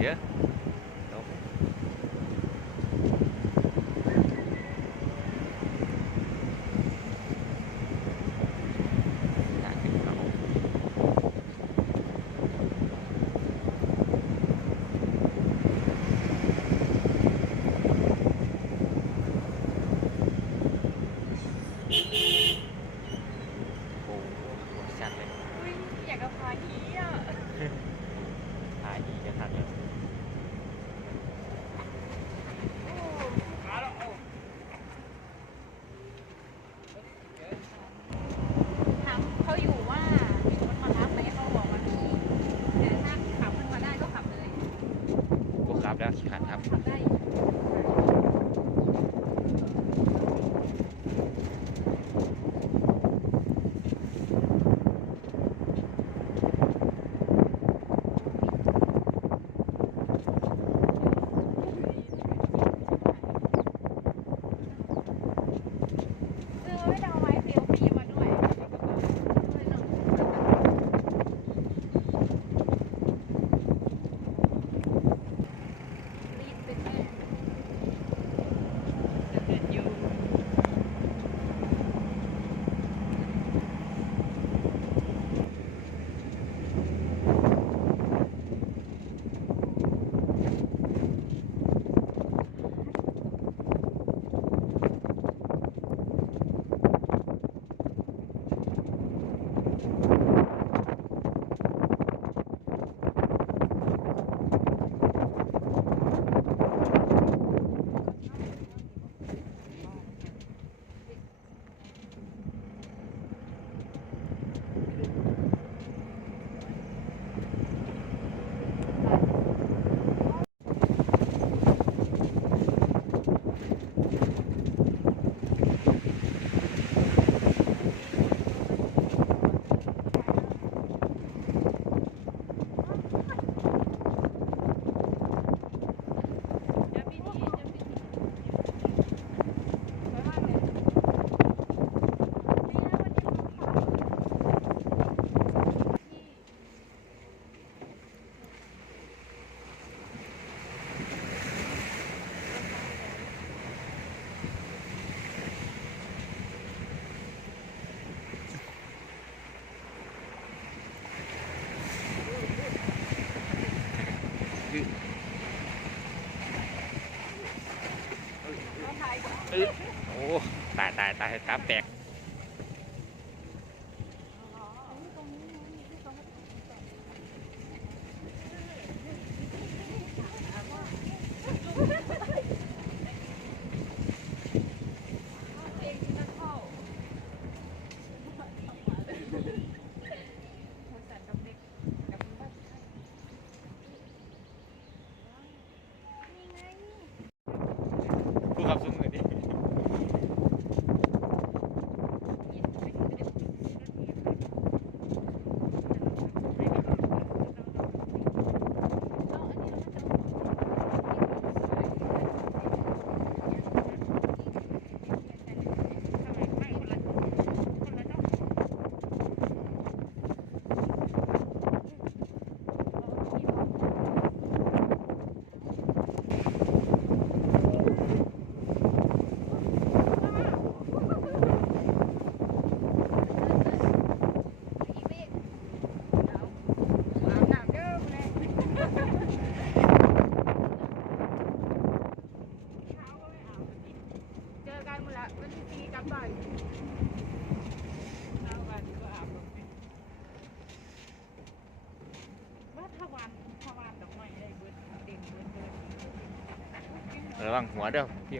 yeah? โอ้ ตายตายตายตาแตก Kurabsung also หมดละวันจะีกับ้านหัไปวเดเด่เระวังหัวเด้อพี่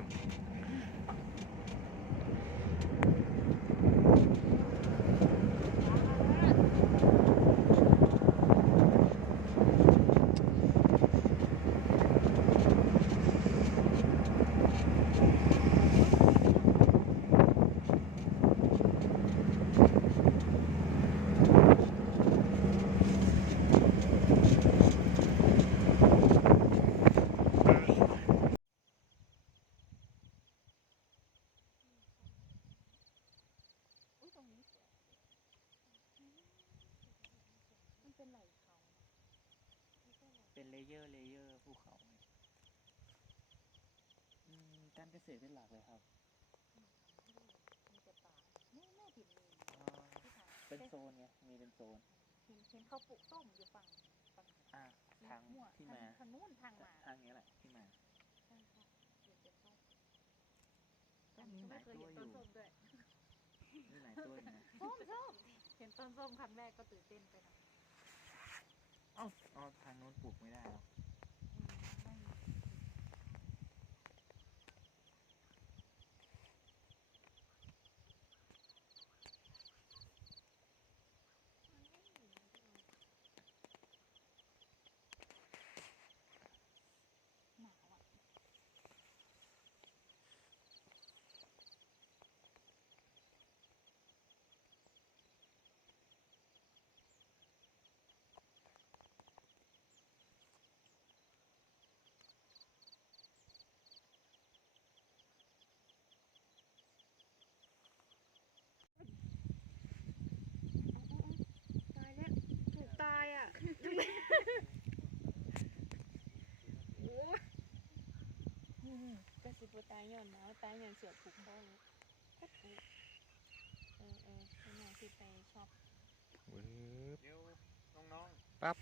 ไหล่เขาเป็นเลเยอร์เลเยอร์ภูเขาอืมการเกษตรเป็นหลักเลยครับมีแต่ป่าไม่ไม่เห็นี่ทเป็นโซนไงมีเป็นโซน เห็นเห็นเขาปลูกส้มอยู่ฝั่งฝั่งอ่าทางที่มาทางนู้นทางมาทางนี้แหละที่มาใช่ใช่เห็นแต่ส้มมีหลายตัวอยู่ส้มด้วยมีหลายตัวส้มส้มเห็นต้นส้มครั้งแรกก็ตื่นเต้นไปหน่อ เอ้าอ๋อทางโน้นปลูกไม่ได้หรอก ไม่มี หนาวอะ ตายแล้วถูกตายอะ โอ้ยกระสิ บตายย้อนหนาวตายย้อนเสือกผูกคอเลยโคตรผูกเออเออเป็นหน่อยที่ไปชอบวืบเดี๋ยวน้องๆปั๊บ